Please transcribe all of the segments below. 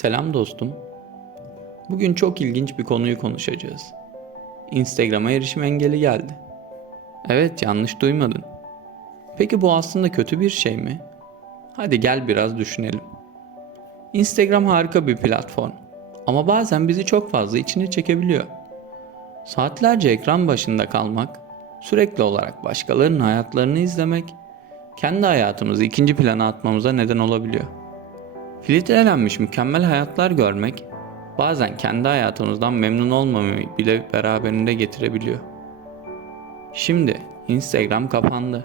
Selam dostum. Bugün çok ilginç bir konuyu konuşacağız. Instagram'a erişim engeli geldi. Evet, yanlış duymadın. Peki bu aslında kötü bir şey mi? Hadi gel biraz düşünelim. Instagram harika bir platform ama bazen bizi çok fazla içine çekebiliyor. Saatlerce ekran başında kalmak, sürekli olarak başkalarının hayatlarını izlemek, kendi hayatımızı ikinci plana atmamıza neden olabiliyor. Filtrelenmiş mükemmel hayatlar görmek bazen kendi hayatımızdan memnun olmamayı bile beraberinde getirebiliyor. Şimdi Instagram kapandı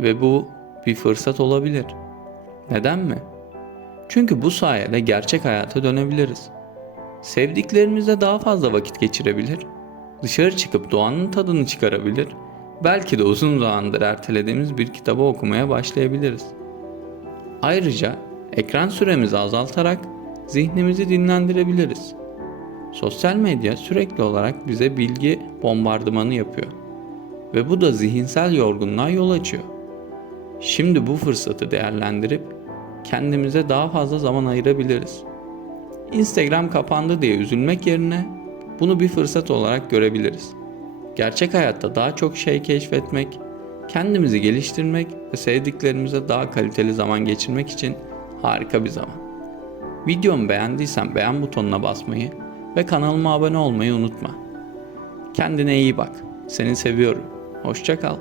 ve bu bir fırsat olabilir. Neden mi? Çünkü bu sayede gerçek hayata dönebiliriz. Sevdiklerimizle daha fazla vakit geçirebilir, dışarı çıkıp doğanın tadını çıkarabilir, belki de uzun zamandır ertelediğimiz bir kitabı okumaya başlayabiliriz. Ayrıca ekran süremizi azaltarak zihnimizi dinlendirebiliriz. Sosyal medya sürekli olarak bize bilgi bombardımanı yapıyor ve bu da zihinsel yorgunluğa yol açıyor. Şimdi bu fırsatı değerlendirip kendimize daha fazla zaman ayırabiliriz. Instagram kapandı diye üzülmek yerine bunu bir fırsat olarak görebiliriz. Gerçek hayatta daha çok şey keşfetmek, kendimizi geliştirmek ve sevdiklerimize daha kaliteli zaman geçirmek için harika bir zaman. Videomu beğendiysen beğen butonuna basmayı ve kanalıma abone olmayı unutma. Kendine iyi bak. Seni seviyorum. Hoşça kal.